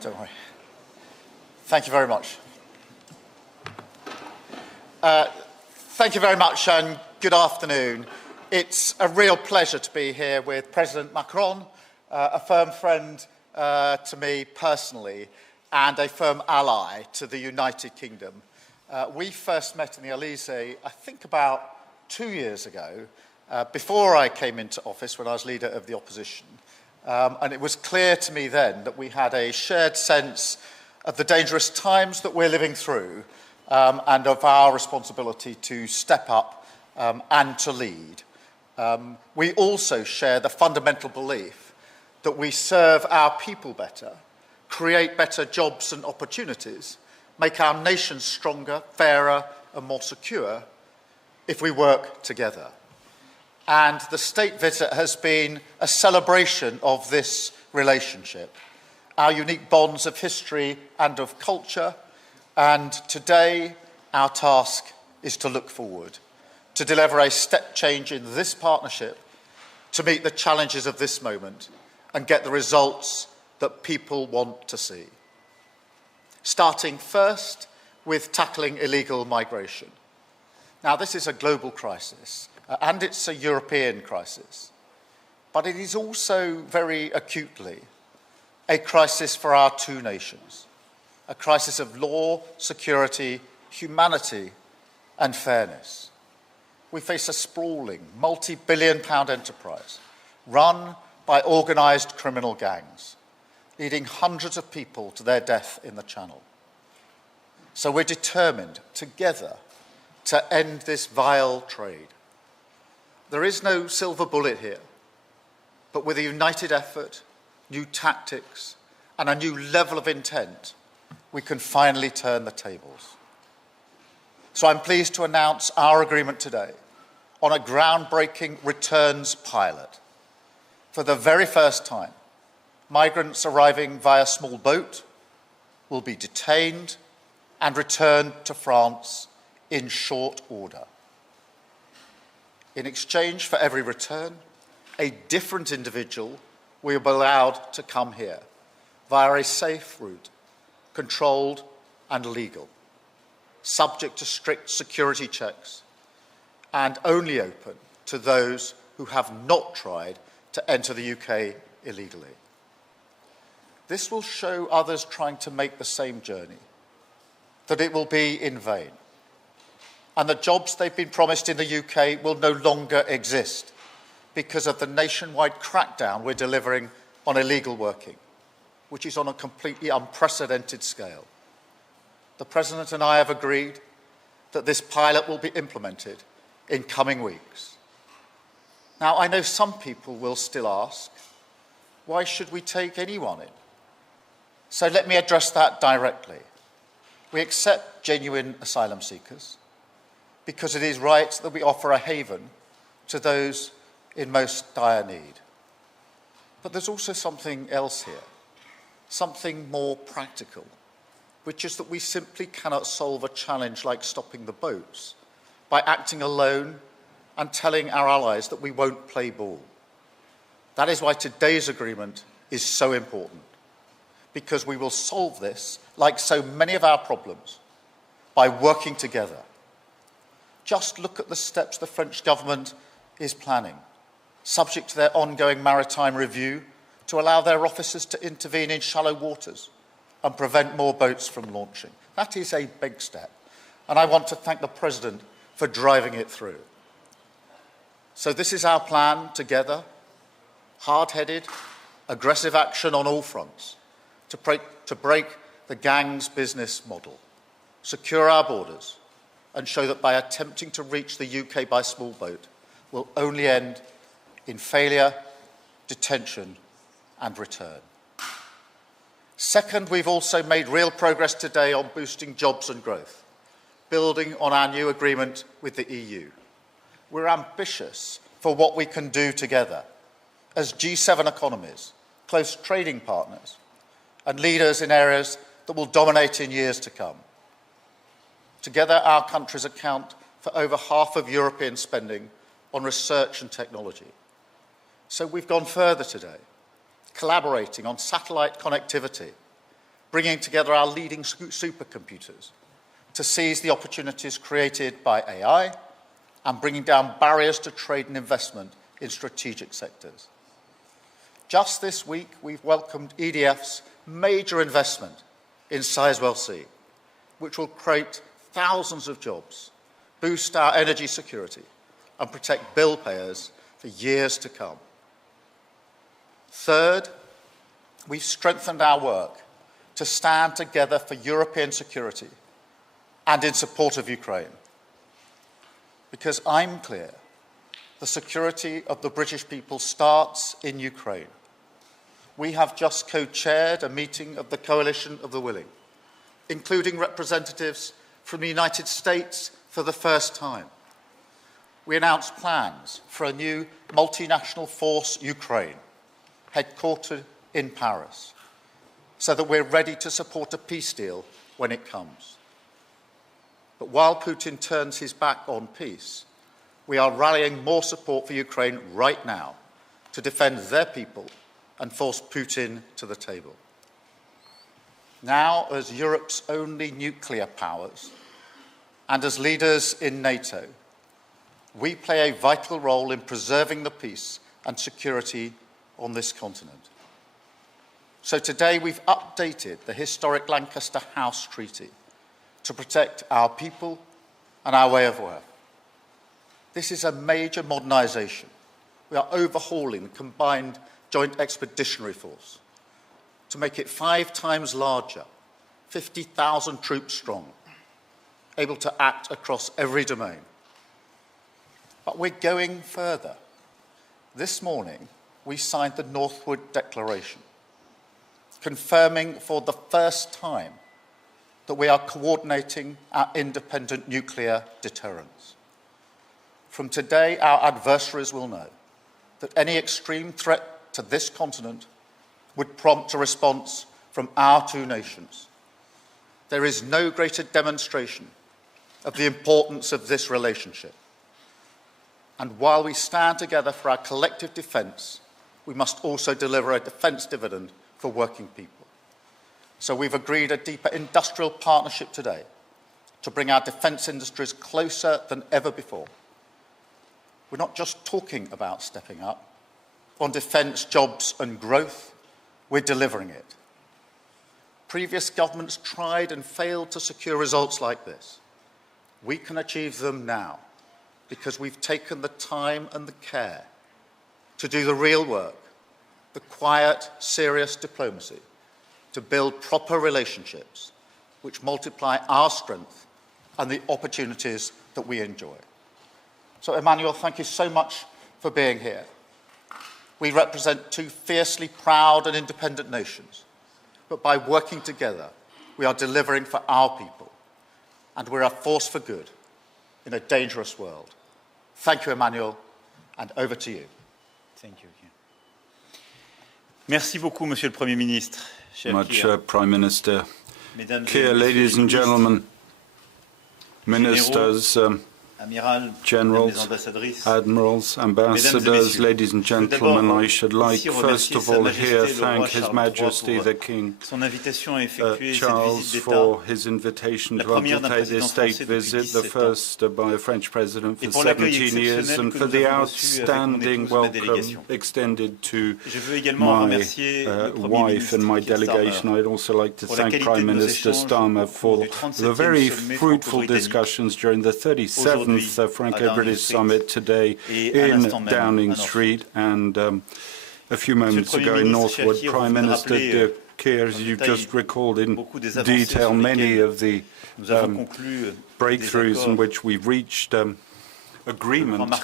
Don't worry. Thank you very much. Thank you very much and good afternoon. It's a real pleasure to be here with President Macron, a firm friend to me personally and a firm ally to the United Kingdom. We first met in the Elysee, I think about 2 years ago, before I came into office when I was leader of the opposition. And it was clear to me then that we had a shared sense of the dangerous times that we're living through and of our responsibility to step up and to lead. We also share the fundamental belief that we serve our people better, create better jobs and opportunities, make our nation stronger, fairer and more secure if we work together. And the state visit has been a celebration of this relationship, our unique bonds of history and of culture. And today, our task is to look forward, to deliver a step change in this partnership, to meet the challenges of this moment and get the results that people want to see. Starting first with tackling illegal migration. Now, this is a global crisis. And it's a European crisis, but it is also very acutely a crisis for our two nations, a crisis of law, security, humanity and fairness. We face a sprawling, multi-billion-pound enterprise run by organised criminal gangs, leading hundreds of people to their death in the Channel. So we're determined together to end this vile trade. There is no silver bullet here, but with a united effort, new tactics, and a new level of intent, we can finally turn the tables. So I'm pleased to announce our agreement today on a groundbreaking returns pilot. For the very first time, migrants arriving via small boat will be detained and returned to France in short order. In exchange for every return, a different individual will be allowed to come here via a safe route, controlled and legal, subject to strict security checks, and only open to those who have not tried to enter the UK illegally. This will show others trying to make the same journey that it will be in vain, and the jobs they've been promised in the UK will no longer exist because of the nationwide crackdown we're delivering on illegal working, which is on a completely unprecedented scale. The President and I have agreed that this pilot will be implemented in coming weeks. Now, I know some people will still ask, why should we take anyone in? So let me address that directly. We accept genuine asylum seekers, because it is right that we offer a haven to those in most dire need. But there's also something else here, something more practical, which is that we simply cannot solve a challenge like stopping the boats by acting alone and telling our allies that we won't play ball. That is why today's agreement is so important, because we will solve this, like so many of our problems, by working together. Just look at the steps the French government is planning, subject to their ongoing maritime review, to allow their officers to intervene in shallow waters and prevent more boats from launching. That is a big step, and I want to thank the President for driving it through. So this is our plan together, hard-headed, aggressive action on all fronts, to break the gang's business model, secure our borders, and show that by attempting to reach the UK by small boat will only end in failure, detention and return. Second, we've also made real progress today on boosting jobs and growth, building on our new agreement with the EU. We're ambitious for what we can do together as G7 economies, close trading partners and leaders in areas that will dominate in years to come. Together, our countries account for over half of European spending on research and technology. So we've gone further today, collaborating on satellite connectivity bringing together our leading supercomputers to seize the opportunities created by AI and bringing down barriers to trade and investment in strategic sectors. Just this week, we've welcomed EDF's major investment in Sizewell C, which will create thousands of jobs, boost our energy security, and protect bill payers for years to come. Third, we've strengthened our work to stand together for European security and in support of Ukraine. Because I'm clear, the security of the British people starts in Ukraine. We have just co-chaired a meeting of the Coalition of the Willing, including representatives from the United States for the first time. We announced plans for a new multinational force, Ukraine, headquartered in Paris, so that we're ready to support a peace deal when it comes. But while Putin turns his back on peace, we are rallying more support for Ukraine right now to defend their people and force Putin to the table. Now, as Europe's only nuclear powers and as leaders in NATO, we play a vital role in preserving the peace and security on this continent. So today we've updated the historic Lancaster House Treaty to protect our people and our way of work. This is a major modernisation. We are overhauling the combined Joint Expeditionary Force to make it 5 times larger, 50,000 troops strong, able to act across every domain. But we're going further. This morning, we signed the Northwood Declaration, confirming for the first time that we are coordinating our independent nuclear deterrence. From today, our adversaries will know that any extreme threat to this continent would prompt a response from our 2 nations. There is no greater demonstration of the importance of this relationship. And while we stand together for our collective defence, we must also deliver a defence dividend for working people. So we've agreed a deeper industrial partnership today to bring our defence industries closer than ever before. We're not just talking about stepping up. On defence, jobs and growth, we're delivering it. Previous governments tried and failed to secure results like this. We can achieve them now because we've taken the time and the care to do the real work, the quiet, serious diplomacy, to build proper relationships which multiply our strength and the opportunities that we enjoy. So, Emmanuel, thank you so much for being here. We represent 2 fiercely proud and independent nations, but by working together, we are delivering for our people, and we're a force for good in a dangerous world. Thank you, Emmanuel, and over to you. Thank you. Merci beaucoup, Monsieur le Premier ministre. Much, Prime Minister Keir, ladies and gentlemen, ministers, generals, admirals, ambassadors, ladies and gentlemen, I should like first of all here thank His Majesty the King Charles for his invitation to undertake this state visit, the first by a French president for 17 years, and for the outstanding welcome extended to my wife and my delegation. I'd also like to thank Prime Minister Starmer for the very fruitful discussions during the 37th Franco-British Summit today in Downing Street and a few moments ago in Northwood. Prime Minister Keir, as you just recalled in detail, many of the breakthroughs in which we've reached agreement,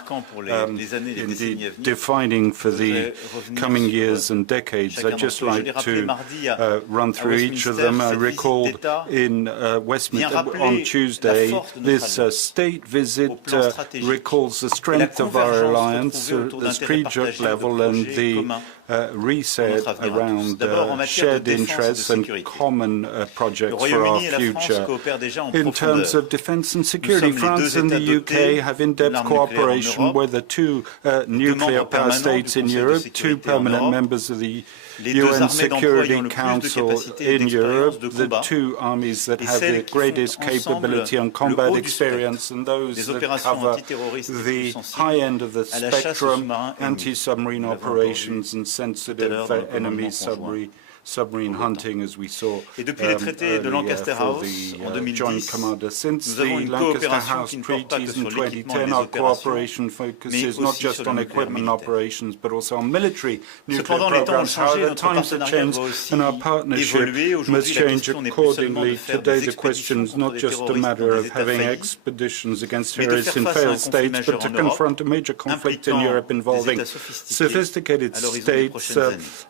indeed defining for the coming years and decades. I'd just like to run through each of them. I recalled in Westminster on Tuesday, this state visit recalls the strength of our alliance at the strategic level and the reset around shared interests and common projects for our future. In terms of defence and security, France and the UK have in-depth cooperation with the 2 nuclear power states in Europe, 2 permanent members of the UN Security Council in Europe, the two armies that have the greatest capability and combat experience, and those that cover the high end of the spectrum, anti-submarine operations and sensitive enemy submarine hunting, as we saw earlier for the Joint Commander. Since the Lancaster House treaties in 2010, our cooperation focuses not just on equipment operations, but also on military nuclear programs. However, times have changed and our partnership must change accordingly. Today, the question is not just a matter of having expeditions against terrorists in failed states, but to confront a major conflict in Europe involving sophisticated states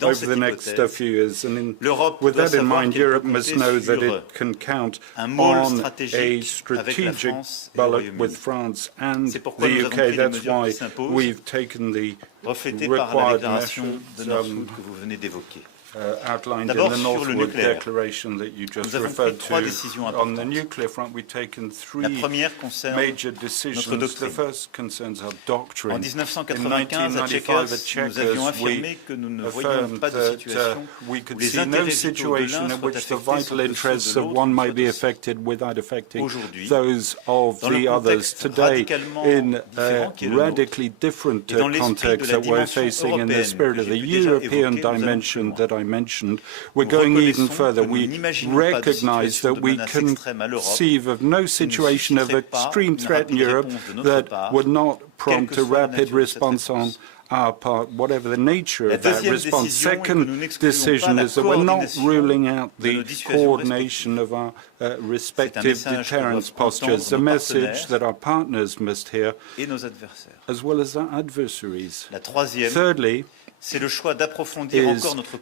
over the next few years. And with that in mind, Europe must know that it can count on a strategic bullet with France and the UK. That's why we've taken the required measures outlined in the Northwood Declaration that you just referred to. On the nuclear front, we've taken three major decisions. The first concerns our doctrine. In 1995 at Chequers, we affirmed that we could see no situation in which the vital interests of one might be affected without affecting those of the others. Today, in a radically different context that we're facing in the spirit of the European dimension that I mentioned, we're going even further. We recognize that we can conceive of no situation of extreme threat in Europe that would not prompt a rapid response on our part, whatever the nature of that response. Second decision is that we're not ruling out the coordination of our respective deterrence postures, the message that our partners must hear, as well as our adversaries. Thirdly, is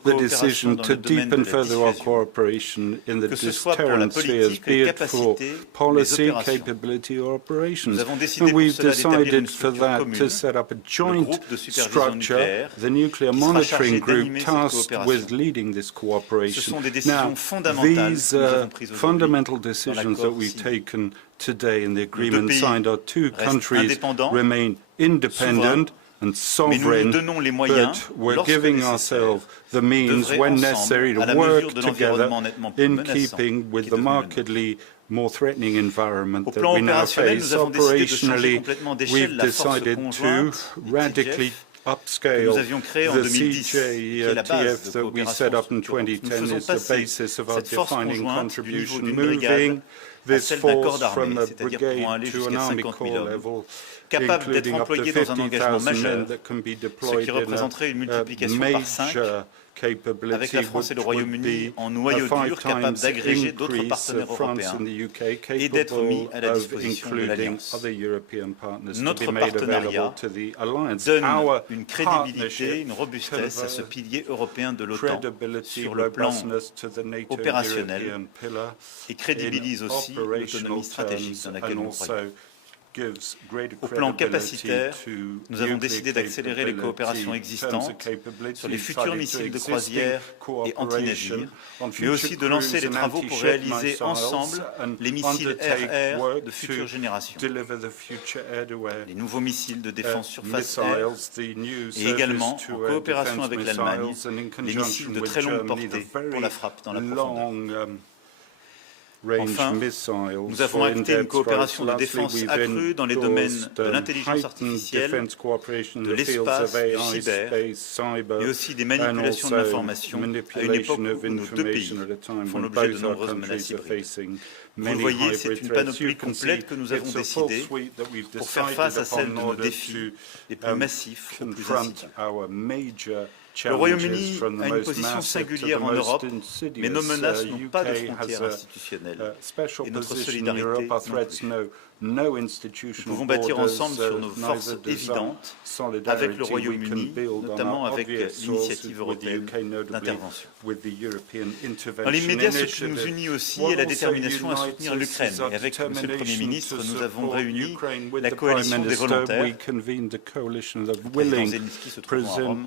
the decision to deepen further our cooperation in the deterrent spheres, be it for policy, capability or operations. And we've decided for that to set up a joint structure, the Nuclear Monitoring Group, tasked with leading this cooperation. Now, these fundamental decisions that we've taken today in the agreement signed, our two countries remain independent and sovereign, but we're giving ourselves the means, when necessary, to work together in keeping with the markedly more threatening environment that we now face. Operationally, we've decided to radically upscale the CJTF that we set up in 2010 is the basis of our defining contribution, moving this force from a brigade to an Army Corps level, including up to 50,000 men that can be deployed in a major capability, which would be a 5 times increase of France and the UK, capable of including other European partners to be made available to the alliance. Our partnership confers credibility, robustness to the NATO European pillar in operational terms, and also Au plan capacitaire, nous avons décidé d'accélérer les coopérations existantes sur les futurs missiles de croisière et anti-navires, mais aussi de lancer les travaux pour réaliser ensemble les missiles air-air de future génération, les nouveaux missiles de défense surface-air et également, en coopération avec l'Allemagne, les missiles de très longue portée pour la frappe dans la profondeur. Enfin, nous avons acté une coopération de défense accrue dans les domaines de l'intelligence artificielle, de l'espace, du cyber, mais aussi des manipulations de l'information à une époque où nos deux pays font l'objet de nombreuses menaces hybrides. Vous le voyez, c'est une panoplie complète que nous avons décidée pour faire face à celle de nos défis les plus massifs ou plus incidents. Le Royaume-Uni a une position singulière en Europe, mais nos menaces n'ont pas de frontières institutionnelles et notre solidarité non plus. Nous pouvons bâtir ensemble sur nos forces évidentes avec le Royaume-Uni, notamment avec l'initiative européenne d'intervention. Dans l'immédiat, ce qui nous unit aussi est la détermination à soutenir l'Ukraine. Et avec Monsieur le Premier ministre, nous avons réuni la coalition des volontaires. Le président Zelensky se trouve à Rome,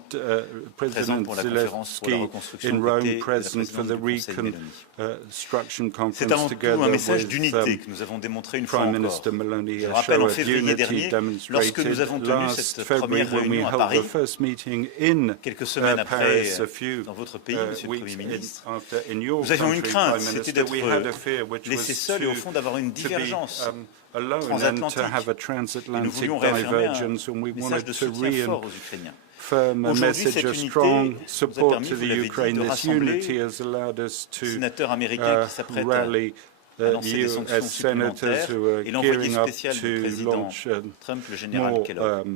présent pour la conférence pour la reconstruction de la présidence du Conseil de Mélanie. C'est avant tout un message d'unité que nous avons démontré une fois encore. Maloney, Je a rappelle show en of février unity dernier, lorsque nous demonstrated avons tenu last cette February première when we réunion à held Paris, the first meeting in quelques semaines après, Paris, a few dans votre pays, Monsieur le Premier weeks ministre, after in your nous avions une country, crainte, Prime c'était Minister, we had a d'être fear which laissés was seuls et au fond d'avoir une to be divergence alone and to transatlantique. have a Et nous transatlantic voulions réaffirmer divergence, and we un message wanted de to soutien fort aux Ukrainiens. reaffirm a Aujourd'hui, message cette of unité strong nous a support permis, to vous the l'avez dit, Ukraine. de This rassembler unity has allowed us les to sénateurs américains qui s'apprêtent rally à lancer des sanctions US senators supplémentaires who are et l'envoyé gearing up spécial du to président launch Trump, le général more Kellogg.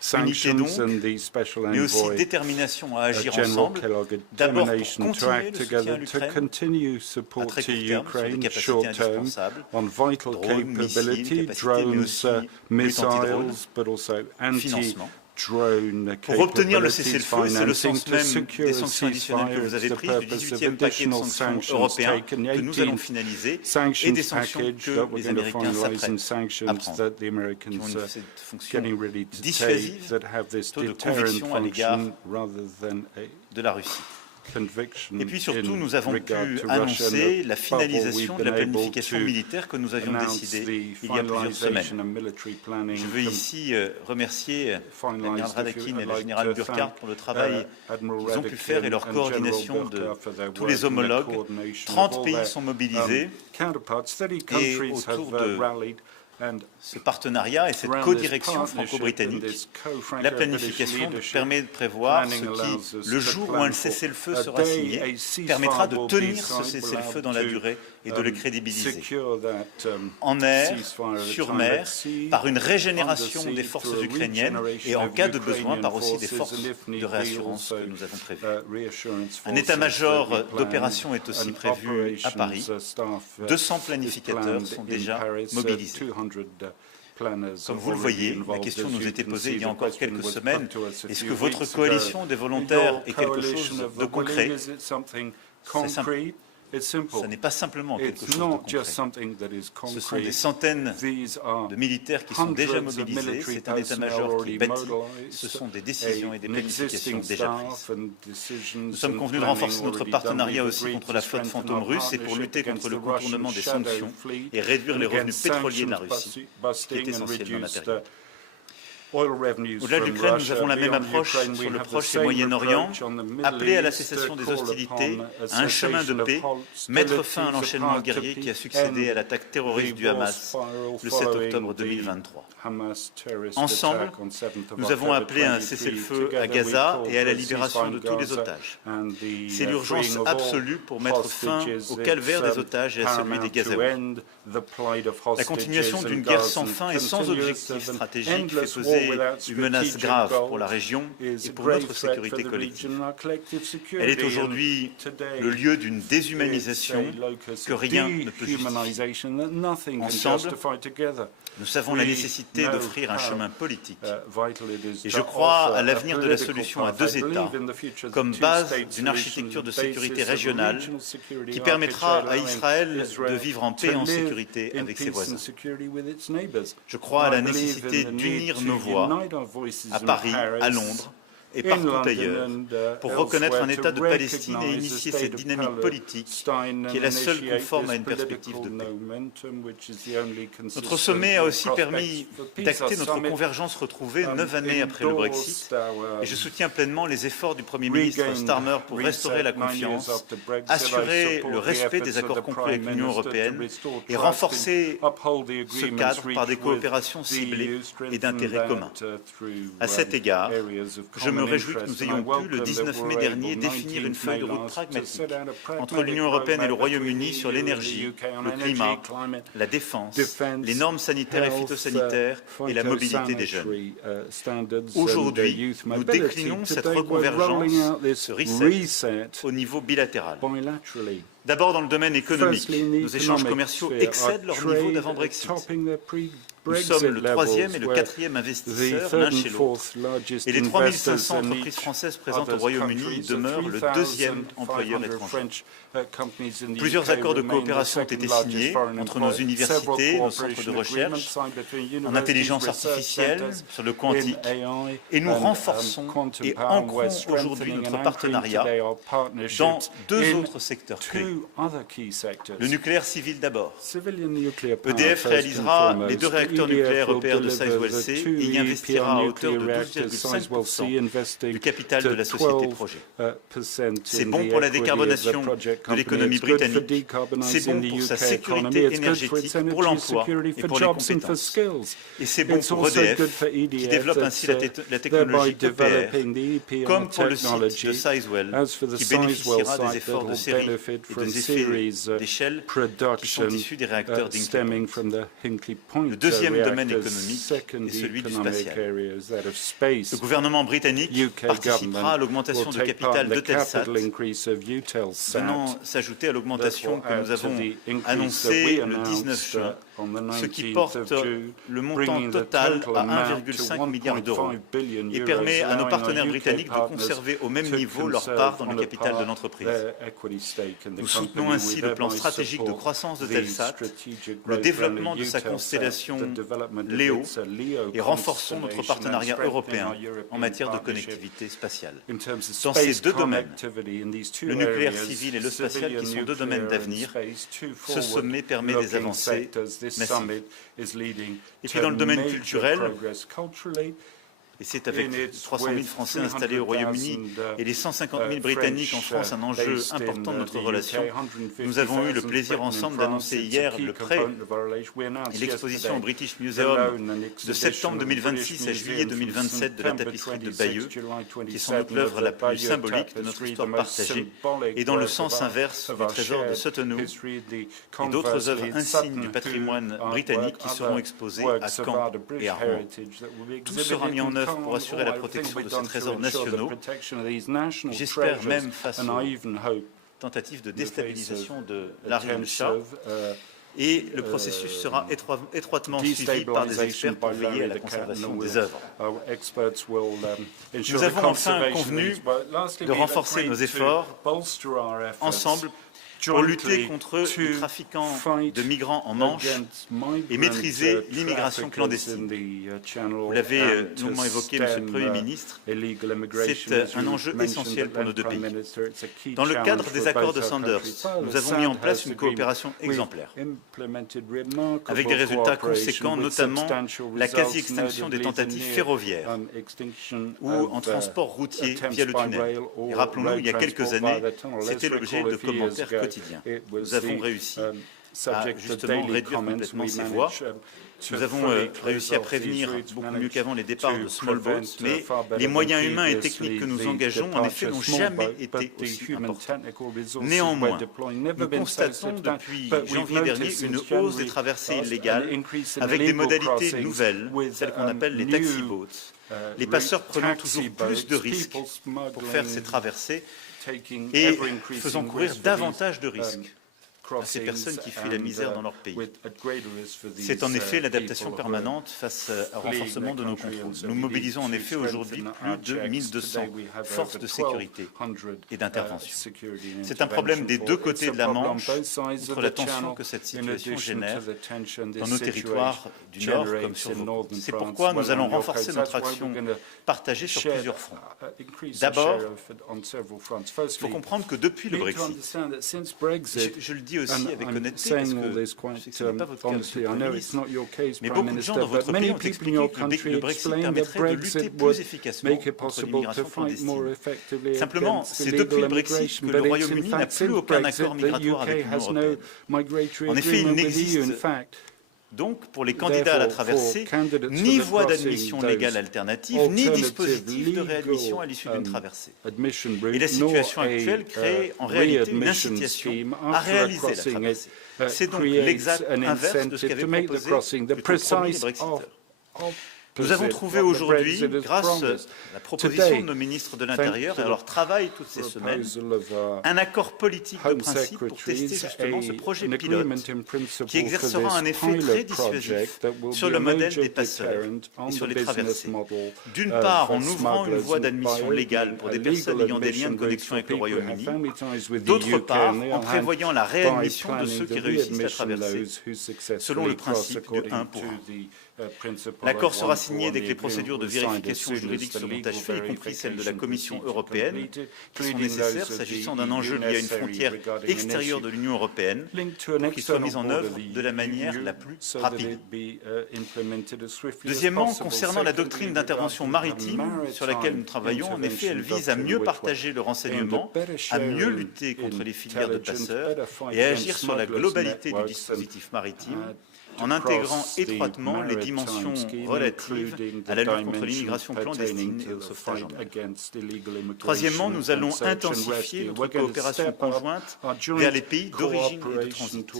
sanctions donc, and the special Mais aussi envoy détermination à agir General ensemble, Kellogg, d'abord pour determination to continuer act le soutien à together, to l'Ukraine continue à support très to court terme sur des Ukraine capacités short term indispensables, on vital drones, missiles, capability, capacités, mais drones, aussi lutte antidrone, missiles, but also financement. drone Pour obtenir le capabilities, cessez-le-feu, c'est le financing sens to même secure des a sanctions additionnelles que ceasefire. vous avez It's the prises, du purpose of 18e paquet de additional sanctions sanctions européens taken, que nous allons 18th finaliser et sanctions des sanctions package que that we're les going to Américains finalize and s'apprêtent à sanctions prendre, that the qui ont Americans are cette fonction getting ready to take dissuasive, that have this taux de deterrent conviction à l'égard function rather than a de la Russie. conviction. Et puis surtout, nous avons pu regard to annoncer Russia. la finalisation de la We've been able planification to militaire que nous avions announce décidée the il y a plusieurs semaines. finalisation of military planning. Je veux ici remercier l'amiral Radakin et le général Burkhardt pour le travail qu'ils ont pu faire et leur coordination de tous les homologues. 30 pays sont mobilisés et autour de ce partenariat et cette codirection franco-britannique. La planification permet de prévoir ce qui, le jour où un cessez-le-feu sera signé, permettra de tenir ce cessez-le-feu dans la durée et de le crédibiliser. En mer, sur mer, par une régénération des forces ukrainiennes et en cas de besoin par aussi des forces de réassurance que nous avons prévues. Un état-major d'opération est aussi prévu à Paris. 200 planificateurs sont déjà mobilisés. Comme vous le voyez, la question nous était posée il y a encore quelques semaines. Est-ce que votre coalition des volontaires est quelque chose de concret? C'est simple. Ce n'est pas simplement quelque chose de concret. Ce sont des centaines de militaires qui sont déjà mobilisés, c'est un état-major qui est bâti, ce sont des décisions et des planifications déjà prises. Nous sommes convenus de renforcer notre partenariat aussi contre la flotte fantôme russe et pour lutter contre le contournement des sanctions et réduire les revenus pétroliers de la Russie, ce qui est essentiellement matériel. Au-delà de l'Ukraine, nous avons la même approche sur le Proche et Moyen-Orient, appeler à la cessation des hostilités, à un chemin de paix, mettre fin à l'enchaînement guerrier qui a succédé à l'attaque terroriste du Hamas le 7 octobre 2023. Ensemble, nous avons appelé à un cessez-le-feu à Gaza et à la libération de tous les otages. C'est l'urgence absolue pour mettre fin au calvaire des otages et à celui des Gazaouis. La continuation d'une guerre sans fin et sans objectif stratégique fait peser une menace grave pour la région et pour notre sécurité collective. Elle est aujourd'hui le lieu d'une déshumanisation que rien ne peut justifier. Ensemble, nous savons la nécessité d'offrir un chemin politique. Et je crois à l'avenir de la solution à deux États comme base d'une architecture de sécurité régionale qui permettra à Israël de vivre en paix et en sécurité avec ses voisins. Je crois à la nécessité d'unir nos voix à Paris, à Londres et partout ailleurs, pour reconnaître un État de Palestine et initier cette dynamique politique qui est la seule conforme à une perspective de paix. Notre sommet a aussi permis d'acter notre convergence retrouvée 9 années après le Brexit, et je soutiens pleinement les efforts du Premier ministre Starmer pour restaurer la confiance, assurer le respect des accords conclus avec l'Union européenne et renforcer ce cadre par des coopérations ciblées et d'intérêts communs. À cet égard, je me réjouis que nous ayons pu, le 19 mai dernier, définir une feuille de route pragmatique entre l'Union européenne et le Royaume-Uni sur l'énergie, le climat, la défense, les normes sanitaires et phytosanitaires et la mobilité des jeunes. Aujourd'hui, nous déclinons cette reconvergence, ce reset, au niveau bilatéral. D'abord, dans le domaine économique, nos échanges commerciaux excèdent leur niveau d'avant-Brexit. Nous sommes le troisième et le quatrième investisseur l'un chez l'autre. Et les 3500 entreprises françaises présentes au Royaume-Uni demeurent le deuxième employeur étranger. Plusieurs accords de coopération ont été signés entre nos universités, nos centres de recherche, en intelligence artificielle, sur le quantique, et nous renforçons et ancrons aujourd'hui notre partenariat dans deux autres secteurs clés. Le nucléaire civil d'abord. EDF réalisera les 2 réacteurs nucléaires EPR de Sizewell C et y investira à hauteur de 12,5% du capital de la société projet. C'est bon pour la décarbonation de l'économie britannique, c'est bon pour sa sécurité énergétique, pour l'emploi et pour les compétences. Et c'est bon pour EDF, qui développe ainsi la technologie EPR, comme pour le site de Sizewell, qui bénéficiera des efforts de série et des effets d'échelle qui sont issus des réacteurs d'Hinkley. Le deuxième domaine économique est celui du spatial. Le gouvernement britannique participera à l'augmentation de capital de Telsat, venant s'ajouter à l'augmentation que nous avons annoncée le 19 juin, ce qui porte le montant total à 1,5 milliard d'euros et permet à nos partenaires britanniques de conserver au même niveau leur part dans le capital de l'entreprise. Nous soutenons ainsi le plan stratégique de croissance de Telsat, le développement de sa constellation LEO et renforçons notre partenariat européen en matière de connectivité spatiale. Dans ces 2 domaines, le nucléaire civil et le spatial qui sont 2 domaines d'avenir, ce sommet permet des avancées massives. Et puis dans le domaine culturel, et c'est avec 300 000 Français installés au Royaume-Uni et les 150 000 Britanniques en France un enjeu important de notre relation. Nous avons eu le plaisir ensemble d'annoncer hier le prêt et l'exposition au British Museum de septembre 2026 à juillet 2027 de la tapisserie de Bayeux, qui est sans doute l'œuvre la plus symbolique de notre histoire partagée, et dans le sens inverse du trésor de Sutton Hoo et d'autres œuvres insignes du patrimoine britannique qui seront exposées à Caen et à Rouen. Tout sera mis en œuvre pour assurer la protection de ces trésors nationaux, j'espère même face aux tentatives de déstabilisation de l'Ariane Shah, et le processus sera étroitement suivi par des experts pour veiller à la conservation des œuvres. Nous avons enfin convenu de renforcer nos efforts ensemble pour lutter contre les trafiquants de migrants en Manche et maîtriser l'immigration clandestine. Vous l'avez longuement évoqué, Monsieur le Premier ministre, c'est un enjeu essentiel pour nos 2 pays. Dans le cadre des accords de Sanders, nous avons mis en place une coopération exemplaire, avec des résultats conséquents, notamment la quasi-extinction des tentatives ferroviaires ou en transport routier via le tunnel. Et rappelons-nous, il y a quelques années, c'était l'objet de commentaires quotidiens. Nous avons réussi à justement réduire complètement ces voies. Nous avons réussi à prévenir beaucoup mieux qu'avant les départs de small boats, mais les moyens humains et techniques que nous engageons, en effet, n'ont jamais été aussi importants. Néanmoins, nous constatons depuis janvier dernier une hausse des traversées illégales avec des modalités nouvelles, celles qu'on appelle les taxi boats. Les passeurs prenant toujours plus de risques pour faire ces traversées et faisant courir davantage de risques à ces personnes qui fuient la misère dans leur pays. C'est en effet l'adaptation permanente face au renforcement de nos contrôles. Nous mobilisons en effet aujourd'hui plus de 1200 forces de sécurité et d'intervention. C'est un problème des 2 côtés de la Manche, outre la tension que cette situation génère dans nos territoires du Nord comme sur vos côtes. C'est pourquoi nous allons renforcer notre action partagée sur plusieurs fronts. D'abord, il faut comprendre que depuis le Brexit, je le dis aussi avec honnêteté, parce que je sais que ce n'est pas votre cas, Monsieur le Premier ministre, mais beaucoup de gens dans votre pays ont expliqué que le Brexit permettrait de lutter plus efficacement contre l'immigration clandestine. Simplement, c'est depuis le Brexit que le Royaume-Uni n'a plus aucun accord migratoire avec l'Union européenne. En effet, il n'existe donc, pour les candidats à la traversée, ni voie d'admission légale alternative, ni dispositif de réadmission à l'issue d'une traversée. Et la situation actuelle crée en réalité une incitation à réaliser la traversée. C'est donc l'exact inverse de ce qu'avait proposé le premier Brexiteurs. Nous avons trouvé aujourd'hui, grâce à la proposition de nos ministres de l'Intérieur et à leur travail toutes ces semaines, un accord politique de principe pour tester justement ce projet pilote qui exercera un effet très dissuasif sur le modèle des passeurs et sur les traversées. D'une part, en ouvrant une voie d'admission légale pour des personnes ayant des liens de connexion avec le Royaume-Uni, d'autre part, en prévoyant la réadmission de ceux qui réussissent à traverser, selon le principe du 1 pour 1. L'accord sera signé dès que les procédures de vérification juridique seront achevées, y compris celles de la Commission européenne, qui sont nécessaires s'agissant d'un enjeu lié à une frontière extérieure de l'Union européenne, pour qu'il soit mis en œuvre de la manière la plus rapide. Deuxièmement, concernant la doctrine d'intervention maritime sur laquelle nous travaillons, en effet, elle vise à mieux partager le renseignement, à mieux lutter contre les filières de passeurs et à agir sur la globalité du dispositif maritime, en intégrant étroitement les dimensions relatives à la lutte contre l'immigration clandestine et au sauvetage en mer. Troisièmement, nous allons intensifier notre coopération conjointe vers les pays d'origine et de transit,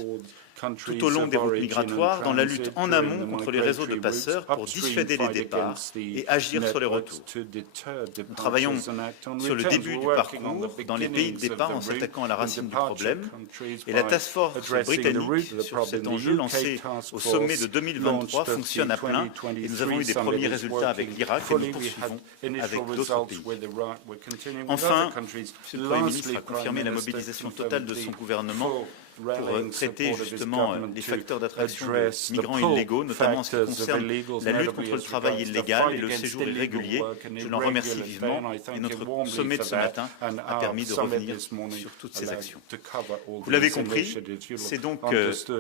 tout au long des routes migratoires, dans la lutte en amont contre les réseaux de passeurs pour dissuader les départs et agir sur les retours. Nous travaillons sur le début du parcours dans les pays de départ en s'attaquant à la racine du problème, et la task force britannique sur cet enjeu lancé au sommet de 2023 fonctionne à plein, et nous avons eu des premiers résultats avec l'Irak et nous poursuivons avec d'autres pays. Enfin, M. le Premier ministre a confirmé la mobilisation totale de son gouvernement pour traiter justement les facteurs d'attraction de migrants illégaux, notamment en ce qui concerne la lutte contre le travail illégal et le séjour irrégulier. Je l'en remercie vivement et notre sommet de ce matin a permis de revenir sur toutes ces actions. Vous l'avez compris, c'est donc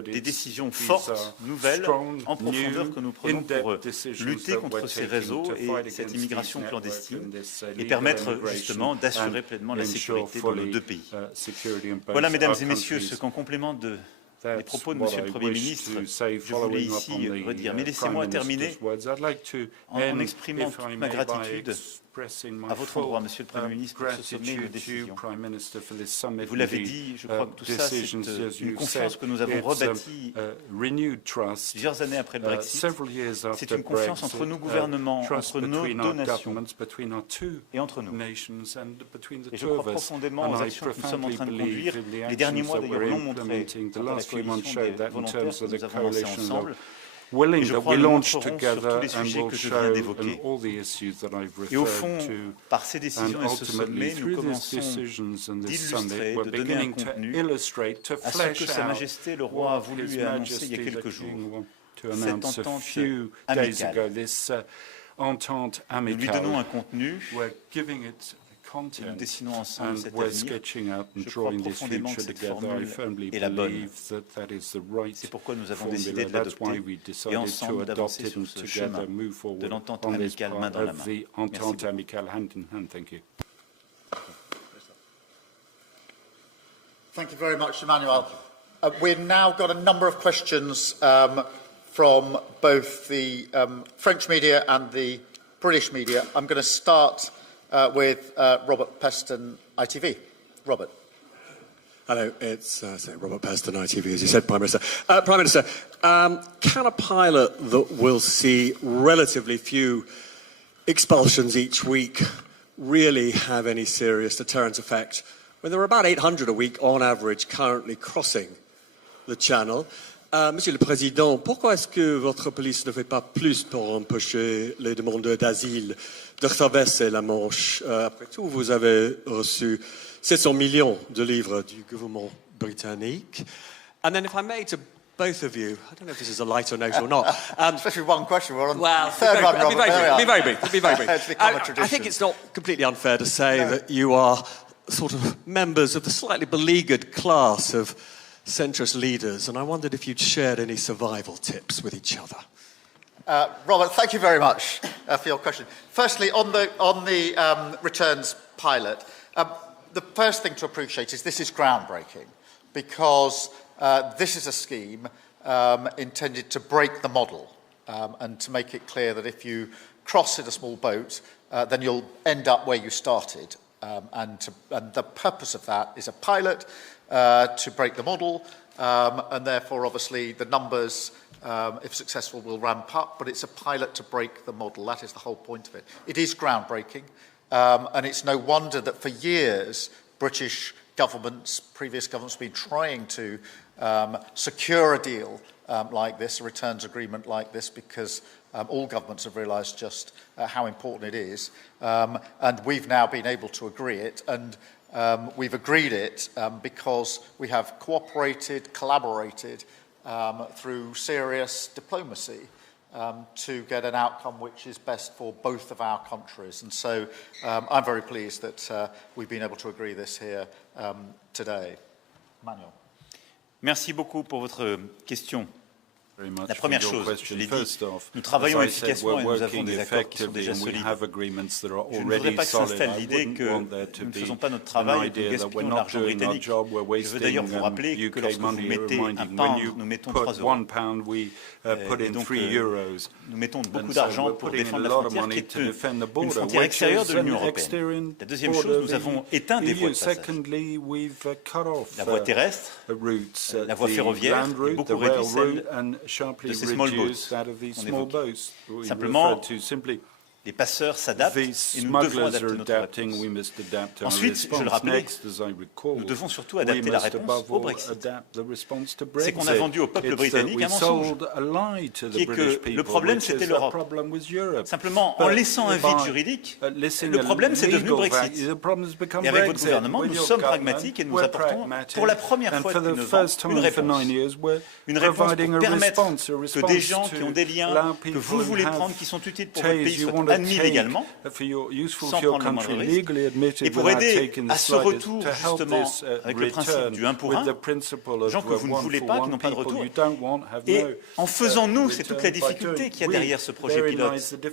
des décisions fortes, nouvelles, en profondeur que nous prenons pour lutter contre ces réseaux et cette immigration clandestine et permettre justement d'assurer pleinement la sécurité dans nos deux pays. Voilà, mesdames et messieurs, ce qu'en complément des propos de Monsieur le Premier ministre, je voulais ici redire. Mais laissez-moi terminer en exprimant toute ma gratitude à votre endroit, Monsieur le Premier ministre, pour ce sommet de décision. Vous l'avez dit, je crois que tout ça, c'est une confiance que nous avons rebâtie plusieurs années après le Brexit. C'est une confiance entre nos gouvernements, entre nos deux nations et entre nous. Et je crois profondément aux actions que nous sommes en train de conduire. Les derniers mois, d'ailleurs, l'ont montré dans la coalition des volontaires que nous avons lancée ensemble. Et je crois que nous montrerons sur tous les sujets que je viens d'évoquer. Et au fond, par ces décisions et ce sommet, nous commençons d'illustrer, de donner un contenu à ce que Sa Majesté le Roi a voulu et annoncer il y a quelques jours, cette entente amicale. Nous lui donnons un contenu. Et nous dessinons ensemble cet avenir. Je crois profondément que cette formule est la bonne. C'est pourquoi nous avons décidé de l'adopter et ensemble d'avancer sur ce chemin de l'entente amicale main dans la main. Merci. Thank you very much, Emmanuel. We've now got a number of questions from both the French media and the British media. I'm going to start with Robert Peston, ITV. Robert. Hello, it's Robert Peston, ITV, as you said, Prime Minister. Prime Minister, can a pilot that will see relatively few expulsions each week really have any serious deterrent effect when there are about 800 a week on average currently crossing the Channel? Monsieur le Président, pourquoi est-ce que votre police ne fait pas plus pour empêcher les demandeurs d'asile de traverser la Manche? Après tout, vous avez reçu 700 millions de livres du gouvernement britannique. And then if I may, to both of you, I don't know if this is a lighter note or not. Especially one question, we're on well, third one, Robert. Be very brief. It's become a tradition. I think it's not completely unfair to say that you are sort of members of the slightly beleaguered class of centrist leaders, and I wondered if you'd shared any survival tips with each other. Robert, thank you very much for your question. Firstly, on the returns pilot, the first thing to appreciate is this is groundbreaking because this is a scheme intended to break the model and to make it clear that if you cross in a small boat, then you'll end up where you started. And the purpose of that is a pilot to break the model, and therefore, obviously, the numbers, if successful, will ramp up, but it's a pilot to break the model. That is the whole point of it. It is groundbreaking, and it's no wonder that for years, British governments, previous governments, have been trying to secure a deal like this, a returns agreement like this, because all governments have realised just how important it is. And we've now been able to agree it, and we've agreed it because we have cooperated, collaborated through serious diplomacy to get an outcome which is best for both of our countries. And so I'm very pleased that we've been able to agree this here today. Emmanuel. Merci beaucoup pour votre question. La première chose, je l'ai dit, nous travaillons efficacement et nous avons des accords qui sont déjà solides. Je ne voudrais pas que s'installe l'idée que nous ne faisons pas notre travail et que nous gaspillons l'argent britannique. Je veux d'ailleurs vous rappeler que lorsque vous mettez un pound, nous mettons 3 €. Et donc, nous mettons beaucoup d'argent pour défendre la frontière qui est une frontière extérieure de l'Union européenne. La deuxième chose, nous avons éteint des voies de passage. La voie terrestre, la voie ferroviaire, et beaucoup réduit celle de ces small boats. Simplement, les passeurs s'adaptent et nous devons adapter notre réponse. Ensuite, je le rappelais, nous devons surtout adapter la réponse au Brexit. C'est qu'on a vendu au peuple britannique un mensonge, qui est que le problème c'était l'Europe. Simplement, en laissant un vide juridique, le problème c'est devenu le Brexit. Et avec votre gouvernement, nous sommes pragmatiques et nous apportons pour la première fois depuis 9 ans une réponse. Une réponse pour permettre que des gens qui ont des liens, que vous voulez prendre, qui sont utiles pour votre pays, soient admis légalement, sans prendre le moindre risque, et pour aider à ce retour, justement, avec le principe du 1 pour 1, gens que vous ne voulez pas, qui n'ont pas de retour. Et en faisant nous, c'est toute la difficulté qu'il y a derrière ce projet pilote. C'est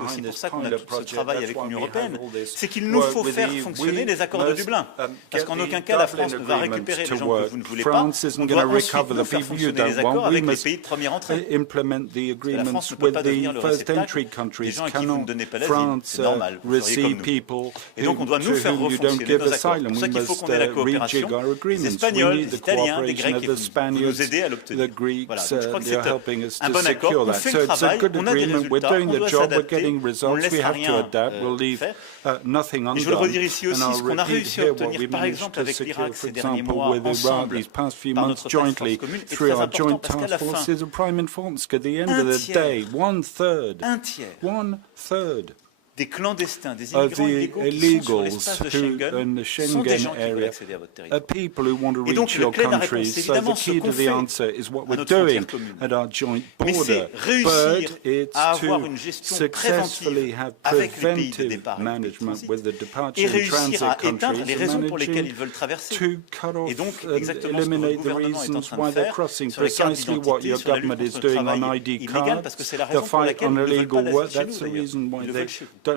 aussi pour ça qu'on a tout ce travail avec l'Union européenne, c'est qu'il nous faut faire fonctionner les accords de Dublin. Parce qu'en aucun cas, la France ne va récupérer les gens que vous ne voulez pas, on doit ensuite nous faire fonctionner les accords avec les pays de première entrée. La France ne peut pas devenir le réceptacle des gens à qui vous ne donnez pas l'asile, c'est normal, vous seriez comme nous. Et donc on doit nous faire refonctionner nos accords. C'est pour ça qu'il faut qu'on ait la coopération des Espagnols, des Italiens, des Grecs, et vous nous aider à l'obtenir. Voilà, donc je crois que c'est un bon accord, on fait le travail, on a des résultats, on doit s'adapter, on ne laisse rien faire. Et je veux le redire ici aussi, ce qu'on a réussi à obtenir, par exemple avec l'Irak ces derniers mois, ensemble, par notre task force commune, est très important parce qu'à la fin, un tiers des clandestins, des immigrants illégaux qui sont sur l'espace de Schengen sont des gens qui veulent accéder à votre territoire. Et donc le clé de la réponse, c'est évidemment ce qu'on fait à notre frontière commune. Mais c'est réussir à avoir une gestion préventive avec les pays de départ et réussir à éteindre les raisons pour lesquelles ils veulent traverser. Et donc exactement ce que le gouvernement est en train de faire sur les cartes d'identité, sur la lutte contre le travail illégal, parce que c'est la raison pour laquelle ils ne veulent pas d'asile chez nous d'ailleurs. Ils le veulent chez vous.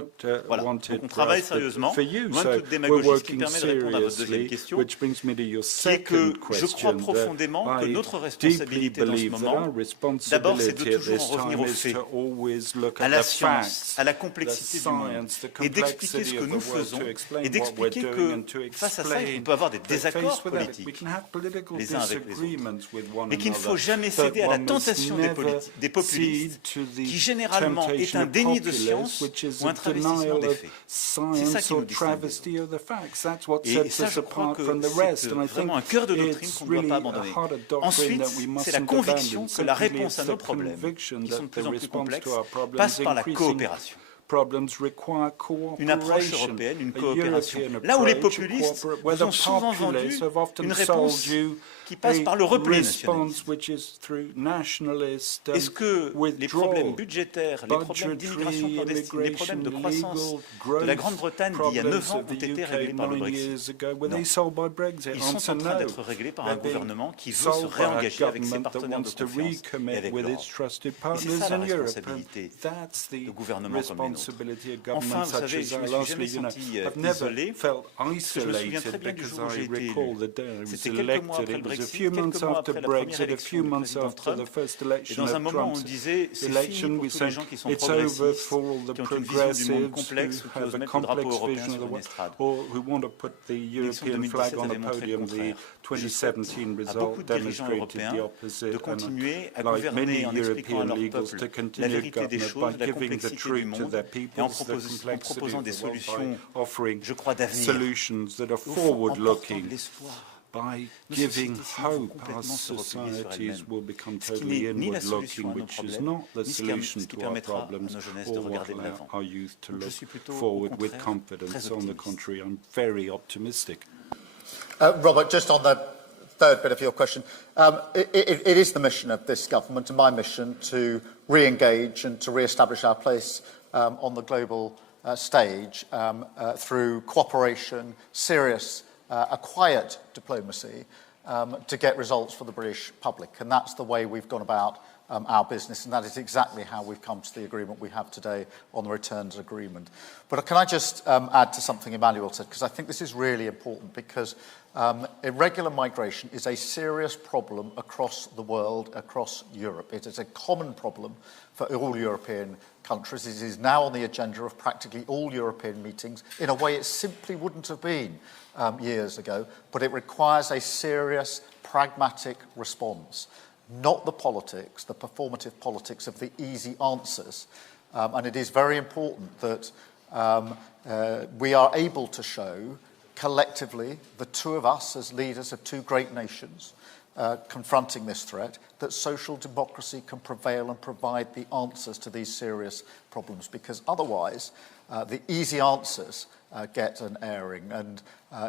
Voilà, donc on travaille sérieusement, loin de toute démagogie, ce qui me permet de répondre à votre deuxième question, qui est que je crois profondément que notre responsabilité dans ce moment, d'abord c'est de toujours en revenir aux faits, à la science, à la complexité du monde, et d'expliquer ce que nous faisons, et d'expliquer que face à ça, on peut avoir des désaccords politiques, les uns avec les autres, mais qu'il ne faut jamais céder à la tentation des populistes, qui généralement est un déni de science ou un travestissement des faits. C'est ça qui nous distingue. Et ça, je crois que c'est vraiment un cœur de doctrine qu'on ne doit pas abandonner. Ensuite, c'est la conviction que la réponse à nos problèmes, qui sont de plus en plus complexes, passe par la coopération. Une approche européenne, une coopération. Là où les populistes nous ont souvent vendu une réponse qui passe par le repli nationaliste. Est-ce que les problèmes budgétaires, les problèmes d'immigration clandestine, les problèmes de croissance de la Grande-Bretagne d'il y a 9 ans ont été réglés par le Brexit? Non. Ils sont en train d'être réglés par un gouvernement qui veut se réengager avec ses partenaires de confiance et avec l'Europe. Et c'est ça la responsabilité de gouvernements comme les nôtres. Enfin, vous savez, je ne me suis jamais senti isolé, parce que je me souviens très bien du jour où j'ai été élu. C'était quelques mois après le Brexit, quelques mois après la première élection du président Trump, et dans un moment où on disait c'est fini pour tous les gens qui sont progressistes, qui ont une vision du monde complexe ou qui osent mettre le drapeau européen sur une estrade. L'élection de 2017 avait montré le contraire. Je souhaite à beaucoup de dirigeants européens de continuer à gouverner en expliquant à leur peuple la vérité des choses, la complexité du monde, et en proposant des solutions, je crois, d'avenir, au fond, en portant de l'espoir. Nos sociétés vont complètement se replier sur elles-mêmes, ce qui n'est ni la solution à nos problèmes, ni ce qui permettra à nos jeunesses de regarder de l'avant. Je suis plutôt, au contraire, très optimiste. Robert, just on the third bit of your question. It is the mission of this government and my mission to re-engage and to re-establish our place on the global stage through cooperation, serious, a quiet diplomacy to get results for the British public. And that's the way we've gone about our business, and that is exactly how we've come to the agreement we have today on the returns agreement. But can I just add to something Emmanuel said, because I think this is really important, because irregular migration is a serious problem across the world, across Europe. It is a common problem for all European countries. It is now on the agenda of practically all European meetings in a way it simply wouldn't have been years ago, but it requires a serious, pragmatic response. Not the politics, the performative politics of the easy answers. And it is very important that we are able to show collectively, the two of us as leaders of two great nations confronting this threat, that social democracy can prevail and provide the answers to these serious problems. Because otherwise, the easy answers get an airing. And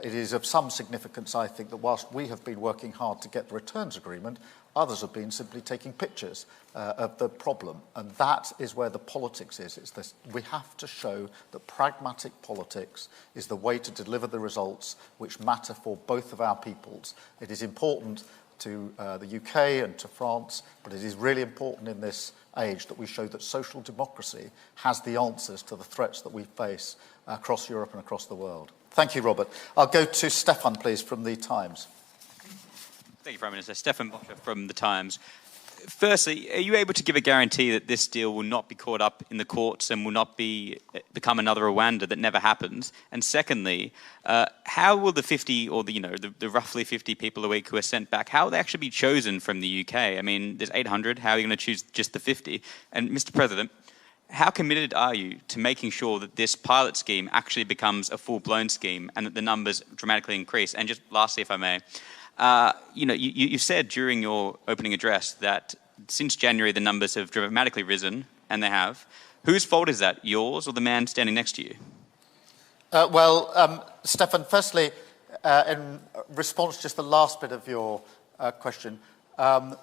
it is of some significance, I think, that whilst we have been working hard to get the returns agreement, others have been simply taking pictures of the problem. And that is where the politics is. It's this, we have to show that pragmatic politics is the way to deliver the results which matter for both of our peoples. It is important to the UK and to France, but it is really important in this age that we show that social democracy has the answers to the threats that we face across Europe and across the world. Thank you, Robert. I'll go to Stefan, please, from The Times. Thank you, Prime Minister. Stefan Bocher from The Times. Firstly, are you able to give a guarantee that this deal will not be caught up in the courts and will not become another Rwanda that never happens? And secondly, how will the 50 or the roughly 50 people a week who are sent back, how will they actually be chosen from the UK? I mean, there's 800. How are you going to choose just the 50? And Mr. President, how committed are you to making sure that this pilot scheme actually becomes a full-blown scheme and that the numbers dramatically increase? And just lastly, if I may, you said during your opening address that since January the numbers have dramatically risen, and they have. Whose fault is that, yours or the man standing next to you? Stefan, firstly, in response to just the last bit of your question,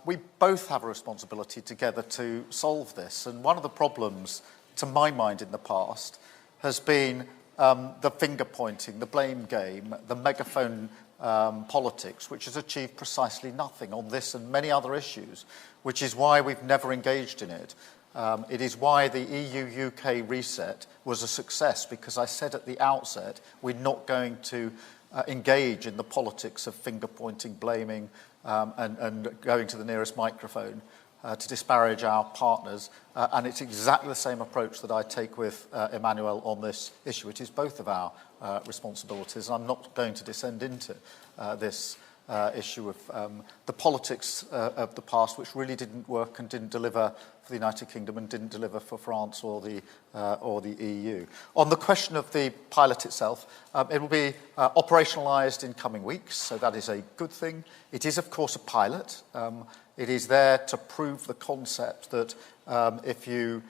we both have a responsibility together to solve this. And one of the problems, to my mind, in the past has been the finger-pointing, the blame game, the megaphone politics, which has achieved precisely nothing on this and many other issues, which is why we've never engaged in it. It is why the EU-UK reset was a success, because I said at the outset we're not going to engage in the politics of finger-pointing, blaming, and going to the nearest microphone to disparage our partners. And it's exactly the same approach that I take with Emmanuel on this issue. It is both of our responsibilities. I'm not going to descend into this issue of the politics of the past, which really didn't work and didn't deliver for the United Kingdom and didn't deliver for France or the EU. On the question of the pilot itself, it will be operationalised in coming weeks, so that is a good thing. It is, of course, a pilot. It is there to prove the concept that if you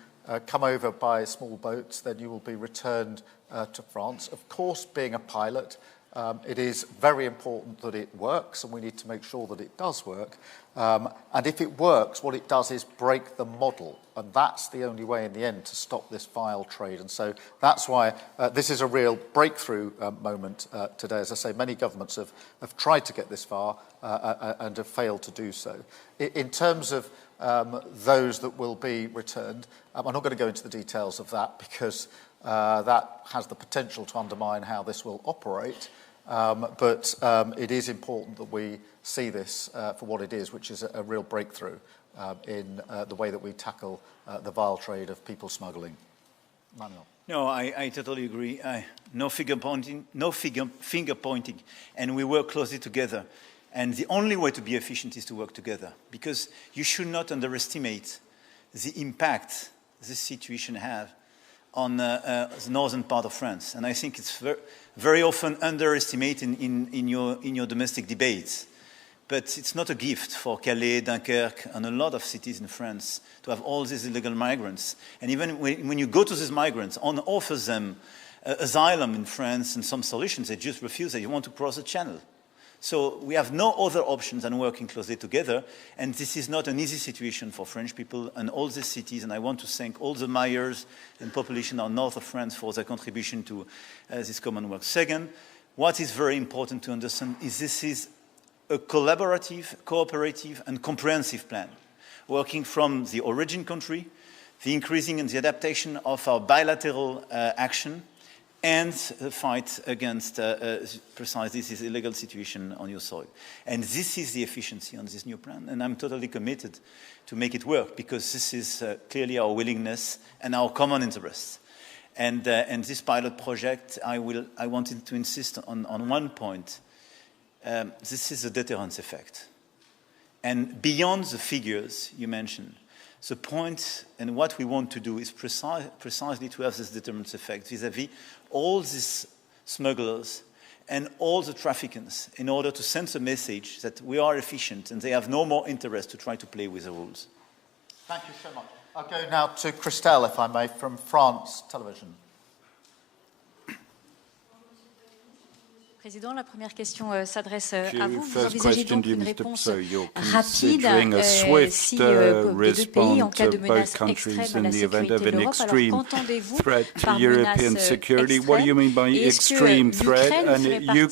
come over by small boats, then you will be returned to France. Of course, being a pilot, it is very important that it works, and we need to make sure that it does work. And if it works, what it does is break the model, and that's the only way in the end to stop this vile trade. And so that's why this is a real breakthrough moment today. As I say, many governments have tried to get this far and have failed to do so. In terms of those that will be returned, I'm not going to go into the details of that, because that has the potential to undermine how this will operate. But it is important that we see this for what it is, which is a real breakthrough in the way that we tackle the vile trade of people smuggling. Emmanuel. No, I totally agree. No finger pointing, and we work closely together. And the only way to be efficient is to work together, because you should not underestimate the impact this situation has on the northern part of France. And I think it's very often underestimated in your domestic debates. But it's not a gift for Calais, Dunkirk, and a lot of cities in France to have all these illegal migrants. And even when you go to these migrants, on offers them asylum in France and some solutions, they just refuse. They want to cross the channel. So we have no other options than working closely together, and this is not an easy situation for French people and all the cities, and I want to thank all the mayors and population of north of France for their contribution to this common work. Second, what is very important to understand is this is a collaborative, cooperative, and comprehensive plan, working from the origin country, the increasing and the adaptation of our bilateral action, and the fight against precisely this illegal situation on your soil. And this is the efficiency on this new plan, and I'm totally committed to make it work, because this is clearly our willingness and our common interests. And this pilot project, I wanted to insist on one point. This is a deterrence effect. And beyond the figures you mentioned, the point and what we want to do is precisely to have this deterrence effect vis-à-vis all these smugglers and all the traffickers, in order to send a message that we are efficient and they have no more interest to try to play with the rules. Thank you so much. I'll go now to Christelle, if I may, from France Television. Président, la première question s'adresse à vous. Vous envisagez donc une réponse rapide si des deux pays, en cas de menace extrême à la sécurité de l'Europe. Alors, qu'entendez-vous par menace extrême? Est-ce que l'Ukraine ferait partie du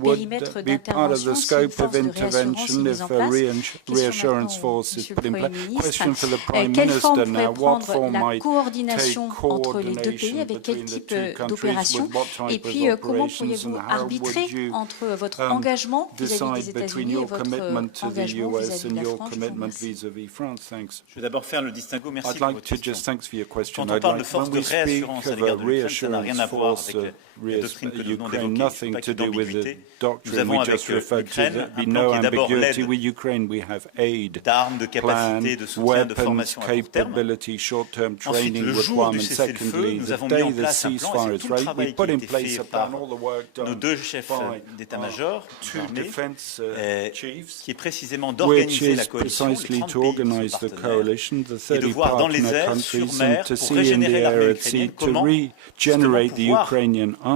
périmètre d'intervention si une force de réassurance est mise en place? Question maintenant au Monsieur le Premier ministre. Quelle forme pourrait prendre la coordination entre les deux pays? Avec quel type d'opération? Et puis, comment pourriez-vous arbitrer entre votre engagement vis-à-vis des États-Unis et votre engagement vis-à-vis de la France? Je vais d'abord faire le distinguo. Merci pour votre question. Quand on parle de force de réassurance à l'égard de l'Ukraine, ça n'a rien à voir avec la doctrine que nous venons d'évoquer. Pas d'ambiguïté. Nous avons avec l'Ukraine un plan qui est d'abord l'aide d'armes, de capacités, de soutien, de formation à court terme. Ensuite, le jour du cessez-le-feu, nous avons mis en place un plan, et c'est tout le travail qui a été fait par nos deux chefs d'état-major, qui est précisément d'organiser la coalition, les 30 pays qui sont partenaires, et de voir dans les airs, sur mer, pour régénérer l'armée ukrainienne, comment justement pouvoir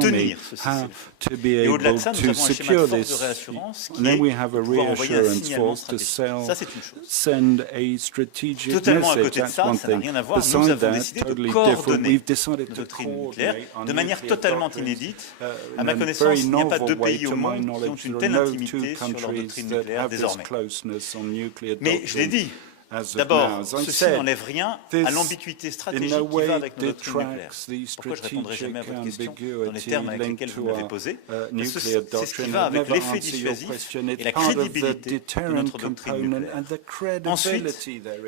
tenir ce cessez-le-feu. Et au-delà de ça, nous avons un schéma de force de réassurance qui est de pouvoir envoyer un signalement stratégique. Ça, c'est une chose. Totalement à côté de ça, ça n'a rien à voir. Nous avons décidé de coordonner notre doctrine nucléaire de manière totalement inédite. À ma connaissance, il n'y a pas deux pays au monde qui ont une telle intimité sur leur doctrine nucléaire désormais. Mais je l'ai dit, d'abord, ceci n'enlève rien à l'ambiguïté stratégique qui va avec notre doctrine nucléaire. Pourquoi je ne répondrai jamais à votre question dans les termes avec lesquels vous l'avez posée? C'est ce qui va avec l'effet dissuasif et la crédibilité de notre doctrine nucléaire. Ensuite,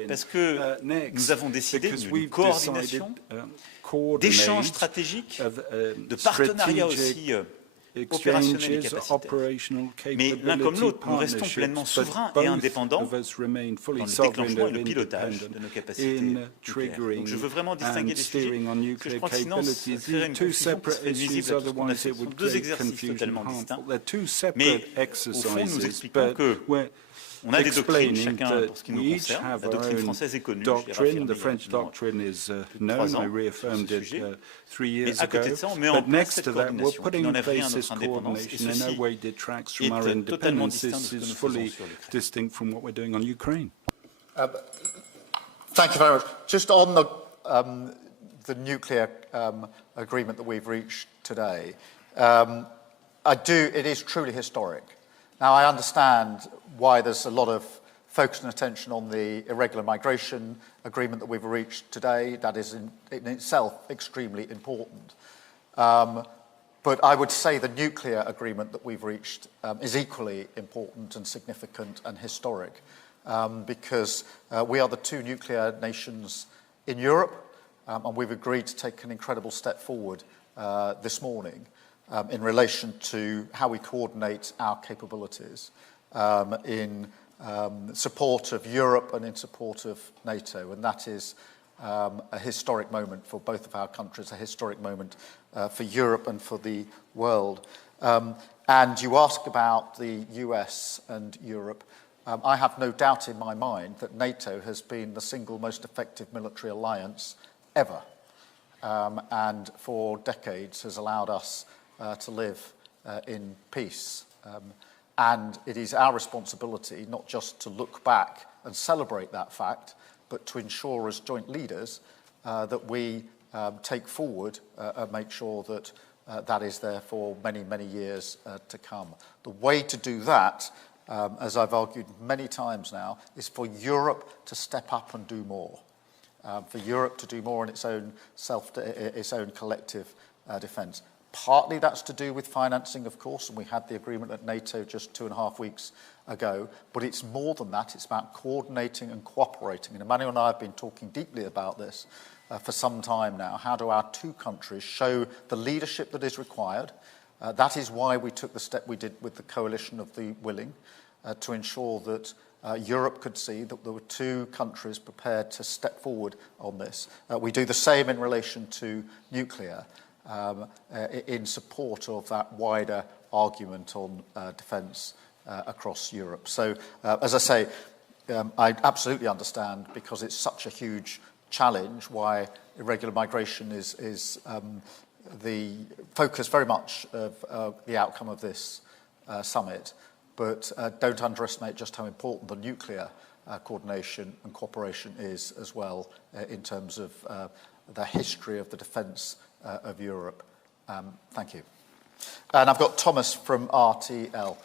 parce que nous avons décidé d'une coordination, d'échanges stratégiques, de partenariats aussi opérationnels et capacitaires. Mais l'un comme l'autre, nous restons pleinement souverains et indépendants dans le déclenchement et le pilotage de nos capacités nucléaires. Donc je veux vraiment distinguer les sujets, parce que je crois que sinon, ça serait une confusion qui serait nuisible à tout ce qu'on a fait. Ce sont deux exercices totalement distincts, mais au fond, nous expliquons que on a des doctrines, chacun pour ce qui nous concerne. La doctrine française est connue, je l'ai réaffirmée depuis 3 ans sur ce sujet. Mais à côté de ça, on met en place cette coordination qui n'enlève rien à notre indépendance, et ceci est totalement distinct de ce que nous faisons sur l'Ukraine. Thank you very much. Just on the nuclear agreement that we've reached today, it is truly historic. Now, I understand why there's a lot of focus and attention on the irregular migration agreement that we've reached today. That is in itself extremely important. But I would say the nuclear agreement that we've reached is equally important and significant and historic because we are the two nuclear nations in Europe and we've agreed to take an incredible step forward this morning in relation to how we coordinate our capabilities in support of Europe and in support of NATO. And that is a historic moment for both of our countries, a historic moment for Europe and for the world. And you ask about the US and Europe. I have no doubt in my mind that NATO has been the single most effective military alliance ever, and for decades has allowed us to live in peace. And it is our responsibility not just to look back and celebrate that fact, but to ensure as joint leaders that we take forward and make sure that that is there for many, many years to come. The way to do that, as I've argued many times now, is for Europe to step up and do more. For Europe to do more in its own collective defence. Partly that's to do with financing, of course, and we had the agreement at NATO just 2.5 weeks ago, but it's more than that. It's about coordinating and cooperating. And Emmanuel and I have been talking deeply about this for some time now. How do our two countries show the leadership that is required? That is why we took the step we did with the coalition of the willing, to ensure that Europe could see that there were two countries prepared to step forward on this. We do the same in relation to nuclear, in support of that wider argument on defence across Europe. So, as I say, I absolutely understand, because it's such a huge challenge, why irregular migration is the focus very much of the outcome of this summit. But don't underestimate just how important the nuclear coordination and cooperation is as well, in terms of the history of the defence of Europe. Thank you. And I've got Thomas from RTL.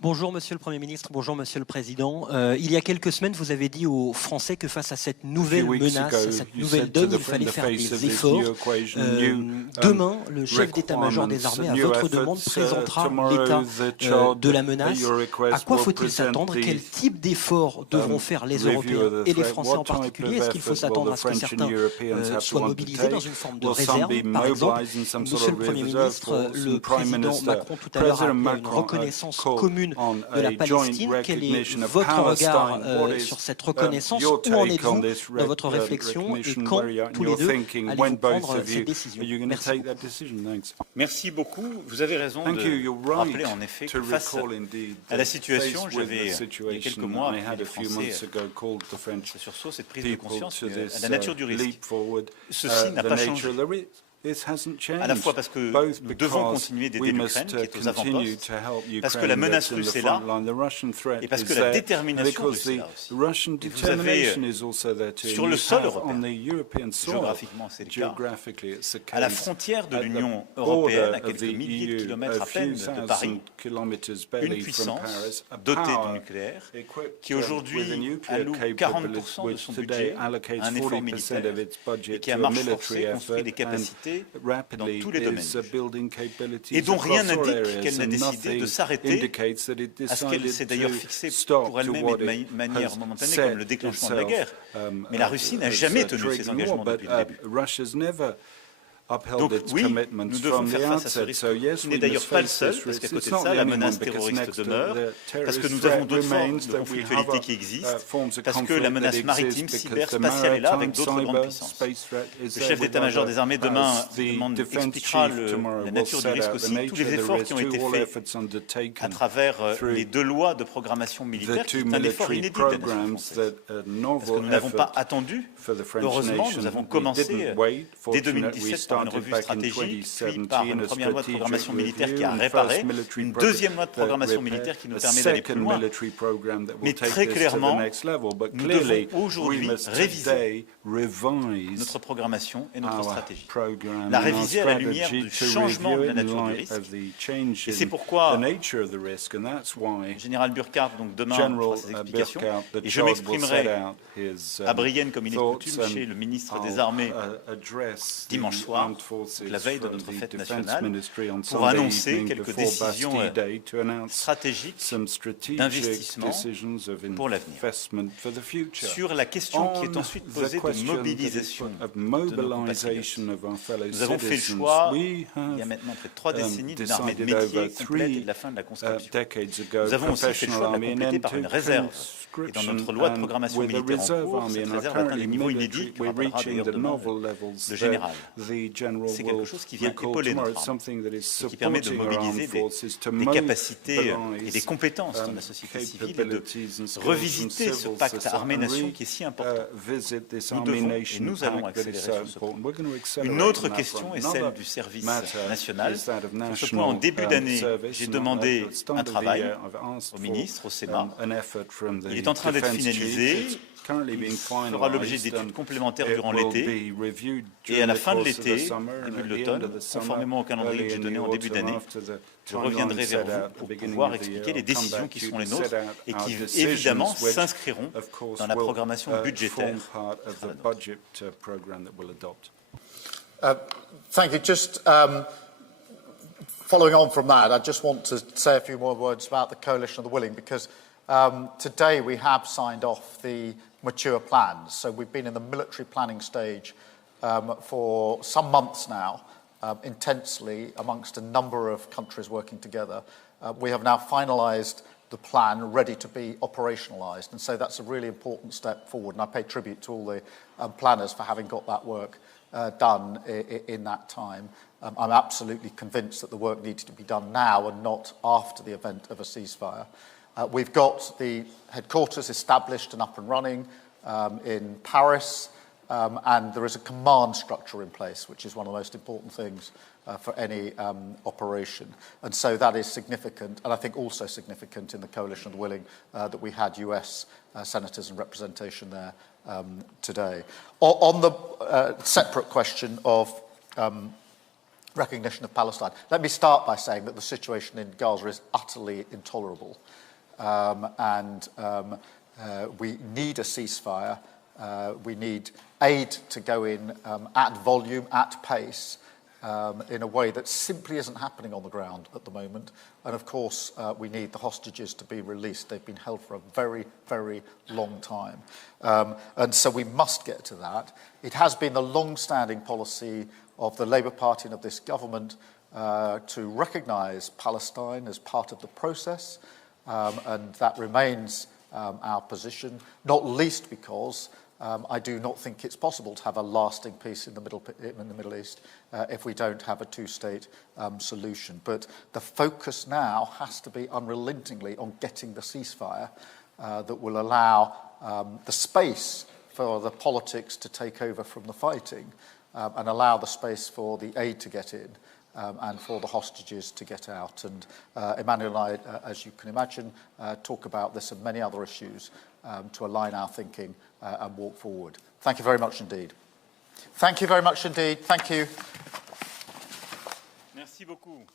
Bonjour Monsieur le Premier ministre, bonjour Monsieur le Président. Il y a quelques semaines, vous avez dit aux Français que face à cette nouvelle menace, cette nouvelle donne, il fallait faire des efforts. Demain, le chef d'état-major des armées, à votre demande, présentera l'état de la menace. À quoi faut-il s'attendre? Quel type d'efforts devront faire les Européens et les Français en particulier? Est-ce qu'il faut s'attendre à ce que certains soient mobilisés dans une forme de réserve, par exemple? Monsieur le Premier ministre, le président Macron tout à l'heure a appelé à une reconnaissance commune de la Palestine. Quel est votre regard sur cette reconnaissance? Où en êtes-vous dans votre réflexion, et quand tous les deux allez-vous prendre cette décision? Merci. Merci beaucoup. Vous avez raison de rappeler en effet que face à la situation, j'avais il y a quelques mois appelé les Français ce sursaut, cette prise de conscience à la nature du risque. Ceci n'a pas changé. À la fois parce que nous devons continuer d'aider l'Ukraine, qui est aux avant-postes, parce que la menace russe est là, et parce que la détermination russe est là aussi. Et vous avez, sur le sol européen, géographiquement c'est le cas, à la frontière de l'Union européenne, à quelques milliers de kilomètres à peine de Paris, une puissance dotée du nucléaire, qui aujourd'hui alloue 40% de son budget à un effort militaire, et qui à marche forcée construit des capacités dans tous les domaines, et dont rien n'indique qu'elle n'a décidé de s'arrêter à ce qu'elle s'est d'ailleurs fixée pour elle-même et de manière momentanée comme le déclenchement de la guerre. Mais la Russie n'a jamais tenu ses engagements depuis le début. Donc oui, nous devons faire face à ce risque. Ce n'est d'ailleurs pas le seul, parce qu'à côté de ça, la menace terroriste demeure, parce que nous avons d'autres formes de conflictualité qui existent, parce que la menace maritime, cyber, spatiale est là, avec d'autres grandes puissances. Le chef d'état-major des armées demain expliquera la nature du risque aussi, tous les efforts qui ont été faits à travers les 2 lois de programmation militaire, qui est un effort inédit de la nation française. Parce que nous n'avons pas attendu, heureusement, nous avons commencé dès 2017 par une revue stratégique, puis par une première loi de programmation militaire qui a réparé, une deuxième loi de programmation militaire qui nous permet d'aller plus loin. Mais très clairement, nous devons aujourd'hui réviser notre programmation et notre stratégie. La réviser à la lumière du changement de la nature du risque. Et c'est pourquoi le général Burkhardt, donc demain, fera ses explications, et je m'exprimerai à Brienne, comme il est coutume, chez le ministre des Armées, dimanche soir, la veille de notre fête nationale, pour annoncer quelques décisions stratégiques d'investissement pour l'avenir. Sur la question qui est ensuite posée de mobilisation de nos compatriotes, nous avons fait le choix, il y a maintenant près de 3 décennies, d'une armée de métier complète et de la fin de la conscription. Nous avons aussi fait le choix de la compléter par une réserve. Et dans notre loi de programmation militaire en cours, cette réserve atteint des niveaux inédits que rappellera d'ailleurs demain le général. C'est quelque chose qui vient épauler notre armée, et qui permet de mobiliser des capacités et des compétences dans la société civile, et de revisiter ce pacte armée-nation qui est si important. devons et nous allons accélérer sur ce point. Une autre question est celle du service national. Sur ce point, en début d'année, j'ai demandé un travail au ministre, au Sénat. Il est en train d'être finalisé. Il fera l'objet d'études complémentaires durant l'été. Et à la fin de l'été, début de l'automne, conformément au calendrier que j'ai donné en début d'année, je reviendrai vers vous pour pouvoir expliquer les décisions qui seront les nôtres et qui, évidemment, s'inscriront dans la programmation budgétaire. Thank you. Just following on from that, I just want to say a few more words about the Coalition of the Willing, because today we have signed off the mature plans. So we've been in the military planning stage for some months now, intensely amongst a number of countries working together. We have now finalised the plan, ready to be operationalised, and so that's a really important step forward, and I pay tribute to all the planners for having got that work done in that time. I'm absolutely convinced that the work needs to be done now and not after the event of a ceasefire. We've got the headquarters established and up and running in Paris, and there is a command structure in place, which is one of the most important things for any operation. And so that is significant, and I think also significant in the Coalition of the Willing that we had US senators and representation there today. On the separate question of recognition of Palestine, let me start by saying that the situation in Gaza is utterly intolerable. We need a ceasefire. We need aid to go in at volume, at pace, in a way that simply isn't happening on the ground at the moment. And of course, we need the hostages to be released. They've been held for a very, very long time. And so we must get to that. It has been the long-standing policy of the Labour Party and of this government to recognise Palestine as part of the process. And that remains our position, not least because I do not think it's possible to have a lasting peace in the Middle East if we don't have a two-state solution. But the focus now has to be unrelentingly on getting the ceasefire that will allow the space for the politics to take over from the fighting and allow the space for the aid to get in. And for the hostages to get out. And Emmanuel and I, as you can imagine, talk about this and many other issues to align our thinking and walk forward. Thank you very much indeed. Thank you very much indeed. Thank you. Merci beaucoup.